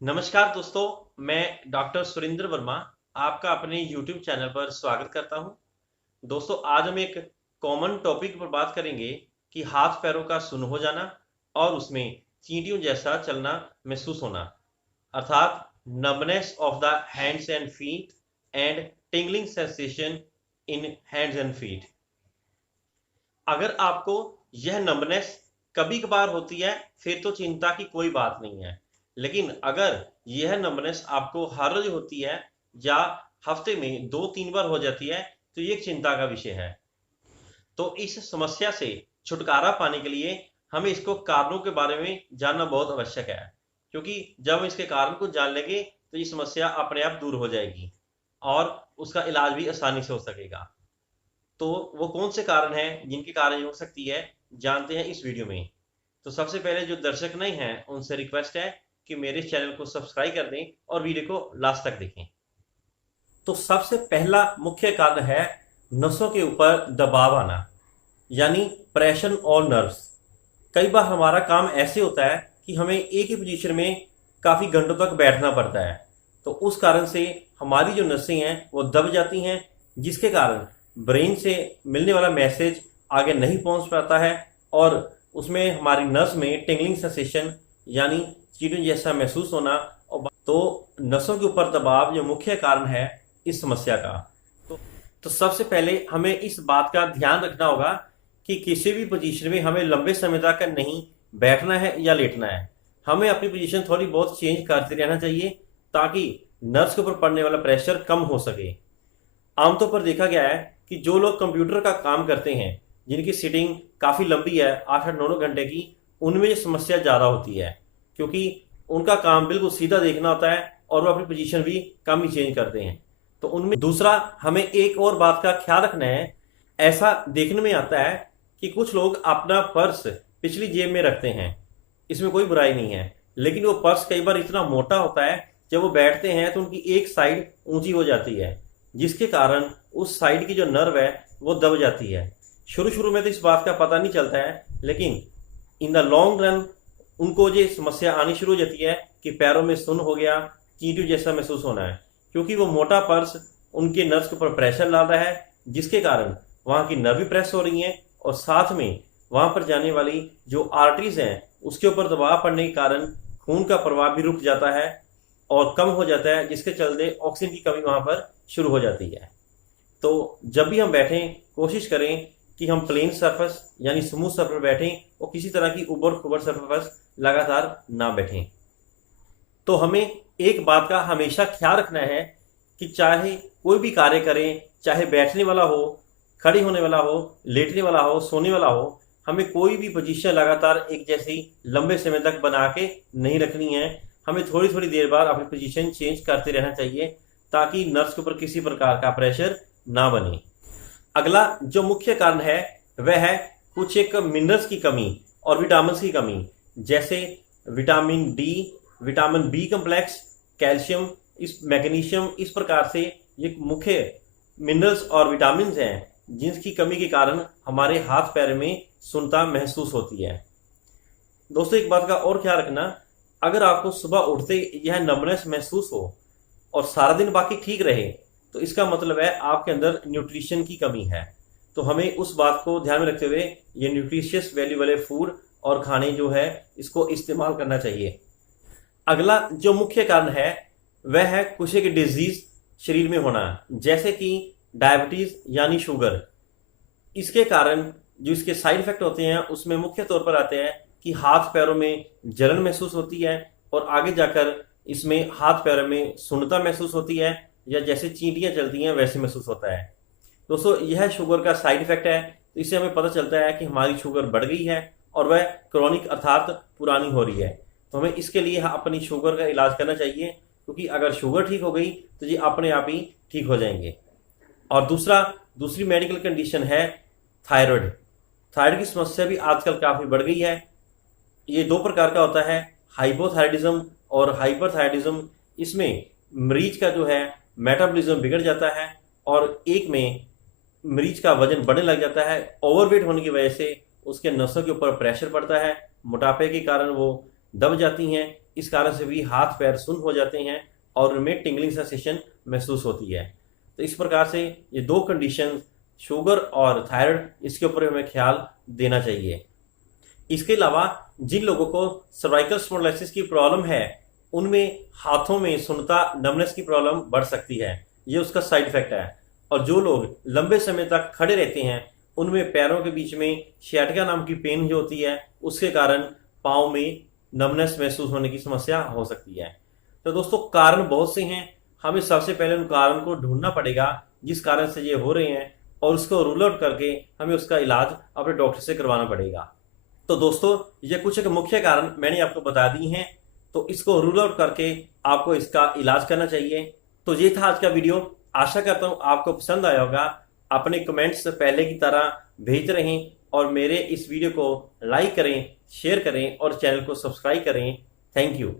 नमस्कार दोस्तों, मैं डॉक्टर सुरेंद्र वर्मा आपका अपने YouTube चैनल पर स्वागत करता हूं। दोस्तों, आज हम एक कॉमन टॉपिक पर बात करेंगे कि हाथ पैरों का सुन्न हो जाना और उसमें चींटियों जैसा चलना महसूस होना, अर्थात numbness of the hands and feet and tingling sensation in hands and feet. अगर आपको यह नंबनेस कभी कभार होती है फिर तो चिंता की कोई बात नहीं है, लेकिन अगर यह नंबनेस आपको हर रोज होती है या हफ्ते में 2-3 बार हो जाती है तो ये एक चिंता का विषय है। तो इस समस्या से छुटकारा पाने के लिए हमें इसको कारणों के बारे में जानना बहुत आवश्यक है, क्योंकि जब हम इसके कारण को जान लेंगे तो ये समस्या अपने आप दूर हो जाएगी और उसका इलाज भी आसानी से हो सकेगा। तो वो कौन से कारण हैं जिनके कारण ये हो सकती है, जानते हैं इस वीडियो में। तो सबसे पहले जो दर्शक नहीं हैं उनसे रिक्वेस्ट है कि मेरे चैनल को सब्सक्राइब कर दें और वीडियो को लास्ट तक देखें। तो सबसे पहला मुख्य कारण है नसों के ऊपर दबाव आना, यानी प्रेशर ऑन नर्व्स। कई बार हमारा काम ऐसे होता है कि हमें एक ही पोजीशन में काफ़ी घंटों तक बैठना पड़ता है, तो उस कारण से हमारी जो नसें हैं वो दब जाती हैं, जिसके कारण ब्रेन से मिलने वाला मैसेज आगे नहीं पहुंच पाता है और उसमें हमारी नस में टिंगलिंग सेंसेशन यानी चींटियों जैसा महसूस होना। और तो नसों के ऊपर दबाव जो मुख्य कारण है इस समस्या का। तो सबसे पहले हमें इस बात का ध्यान रखना होगा कि किसी भी पोजीशन में हमें लंबे समय तक नहीं बैठना है या लेटना है। हमें अपनी पोजीशन थोड़ी बहुत चेंज करते रहना चाहिए ताकि नर्व्स के ऊपर पड़ने वाला प्रेशर कम हो सके। आमतौर पर देखा गया है कि जो लोग कंप्यूटर का काम करते हैं, जिनकी सीटिंग काफ़ी लंबी है 8-8 9 घंटे की, उनमें ये समस्या ज़्यादा होती है, क्योंकि उनका काम बिल्कुल सीधा देखना होता है और वो अपनी पोजीशन भी कम ही चेंज करते हैं। तो उनमें दूसरा हमें एक और बात का ख्याल रखना है। ऐसा देखने में आता है कि कुछ लोग अपना पर्स पिछली जेब में रखते हैं, इसमें कोई बुराई नहीं है, लेकिन वो पर्स कई बार इतना मोटा होता है जब वो बैठते हैं तो उनकी एक साइड ऊंची हो जाती है, जिसके कारण उस साइड की जो नर्व है वो दब जाती है। शुरू शुरू में तो इस बात का पता नहीं चलता है, लेकिन इन द लॉन्ग रन उनको ये समस्या आनी शुरू हो जाती है कि पैरों में सुन्न हो गया, चींटियों जैसा महसूस होना है, क्योंकि वो मोटा पर्स उनके नर्व्स के ऊपर प्रेशर ला रहा है, जिसके कारण वहाँ की नर्व भी प्रेस हो रही हैं और साथ में वहाँ पर जाने वाली जो आर्टरीज हैं उसके ऊपर दबाव पड़ने के कारण खून का प्रवाह भी रुक जाता है और कम हो जाता है, जिसके चलते ऑक्सीजन की कमी वहाँ पर शुरू हो जाती है। तो जब भी हम बैठें कोशिश करें कि हम प्लेन सरफेस यानी स्मूथ सरफेस पर बैठें और किसी तरह की उबड़ खुबड़ सरफेस पर लगातार ना बैठें। तो हमें एक बात का हमेशा ख्याल रखना है कि चाहे कोई भी कार्य करें, चाहे बैठने वाला हो, खड़े होने वाला हो, लेटने वाला हो, सोने वाला हो, हमें कोई भी पोजीशन लगातार एक जैसी लंबे समय तक बना के नहीं रखनी है। हमें थोड़ी थोड़ी देर बाद अपनी पोजीशन चेंज करते रहना चाहिए ताकि नर्व्स के ऊपर किसी प्रकार का प्रेशर ना बने। अगला जो मुख्य कारण है वह है कुछ एक मिनरल्स की कमी और विटामिन की कमी, जैसे vitamin D, vitamin B complex, calcium, इस मैग्नीशियम। इस प्रकार से ये मुख्य मिनरल्स और विटामिन हैं जिनकी कमी के कारण हमारे हाथ पैर में सुन्नता महसूस होती है। दोस्तों, एक बात का और ख्याल रखना, अगर आपको सुबह उठते यह नंबनेस महसूस हो और सारा दिन बाकी ठीक रहे तो इसका मतलब है आपके अंदर न्यूट्रिशन की कमी है। तो हमें उस बात को ध्यान में रखते हुए ये न्यूट्रिशियस वैल्यू वाले फूड और खाने जो है इसको इस्तेमाल करना चाहिए। अगला जो मुख्य कारण है वह है कुछ एक डिजीज शरीर में होना, जैसे कि डायबिटीज यानी शुगर। इसके कारण जो इसके साइड इफेक्ट होते हैं उसमें मुख्य तौर पर आते हैं कि हाथ पैरों में जलन महसूस होती है और आगे जाकर इसमें हाथ पैरों में सुन्नता महसूस होती है या जैसे चींटियां चलती हैं वैसे महसूस होता है। दोस्तों, यह शुगर का साइड इफेक्ट है। तो इससे हमें पता चलता है कि हमारी शुगर बढ़ गई है और वह क्रॉनिक अर्थात पुरानी हो रही है। तो हमें इसके लिए अपनी शुगर का इलाज करना चाहिए, क्योंकि अगर शुगर ठीक हो गई तो ये अपने आप ही ठीक हो जाएंगे। और दूसरी मेडिकल कंडीशन है थायराइड। थायराइड की समस्या भी आजकल काफ़ी बढ़ गई है। ये दो प्रकार का होता है, हाइपोथायराइडिज्म और हाइपरथायराइडिज्म। इसमें मरीज का जो है मेटाबॉलिज्म बिगड़ जाता है और एक में मरीज का वजन बढ़ने लग जाता है। ओवरवेट होने की वजह से उसके नसों के ऊपर प्रेशर पड़ता है, मोटापे के कारण वो दब जाती हैं, इस कारण से भी हाथ पैर सुन्न हो जाते हैं और उनमें टिंगलिंग सेंसेशन महसूस होती है। तो इस प्रकार से ये दो कंडीशन, शुगर और थायराइड, इसके ऊपर हमें ख्याल देना चाहिए। इसके अलावा जिन लोगों को सर्वाइकल स्पॉन्डिलोलिसिस की प्रॉब्लम है, उनमें हाथों में सुन्नता, नमनेस की प्रॉब्लम बढ़ सकती है, ये उसका साइड इफेक्ट है। और जो लोग लंबे समय तक खड़े रहते हैं, उनमें पैरों के बीच में शियाटिका नाम की पेन जो होती है, उसके कारण पाँव में नमनेस महसूस होने की समस्या हो सकती है। तो दोस्तों, कारण बहुत से हैं, हमें सबसे पहले उन कारण को ढूंढना पड़ेगा जिस कारण से ये हो रहे हैं, और उसको रूल आउट करके हमें उसका इलाज अपने डॉक्टर से करवाना पड़ेगा। तो दोस्तों, ये कुछ एक मुख्य कारण मैंने आपको बता दी हैं, तो इसको रूल आउट करके आपको इसका इलाज करना चाहिए। तो ये था आज का वीडियो। आशा करता हूँ आपको पसंद आया होगा। अपने कमेंट्स पहले की तरह भेजते रहें और मेरे इस वीडियो को लाइक करें, शेयर करें और चैनल को सब्सक्राइब करें। Thank you.